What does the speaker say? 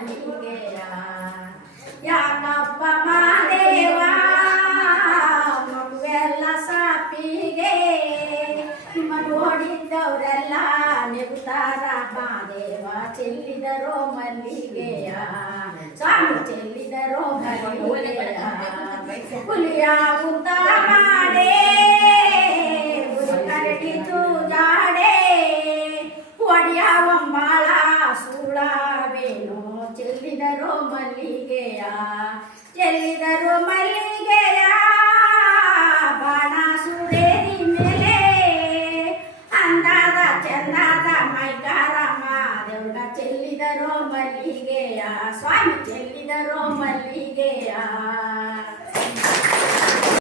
ಮಲ್ಲಿಗೆಯ ಯಾಕಪ್ಪ ಮಾದೇವ ಮಗುವೆಲ್ಲ ಸಾಪಿಗೆ ನಿಮ್ಮ ನೋಡಿದ್ದವರೆಲ್ಲ ನೆಗುತ್ತಾರ ಮಾದೇವ ಚೆಲ್ಲಿದರೋ ಮಲ್ಲಿಗೆಯ ಸ್ವಾಮಿ ಚೆಲ್ಲಿದರೋ ಮಲ್ಲಿಗೆಯ ಹುಲಿಯ ಊಟ ಮಾಡೇ ಕರಡಿತು ಜಾಡೆ ಒಡಿಯ ಒಂಬಾಳ ಸೂಳವೇನು ಚೆಲ್ಲಿದರೋ ಮಲ್ಲಿಗೆಯ ಚೆಲ್ಲಿದರೋ ಮಲ್ಲಿಗೆಯ ಬಾಣ ಸುರೇರಿ ಮೇಲೆ ಅಂದಾದ ಚಂದಾದ ಮೈಕಾರ ಮಾದೇವ್ಗ ಚೆಲ್ಲಿದರೋ ಮಲ್ಲಿಗೆಯ ಸ್ವಾಮಿ ಚೆಲ್ಲಿದರೋ ಮಲ್ಲಿಗೆಯ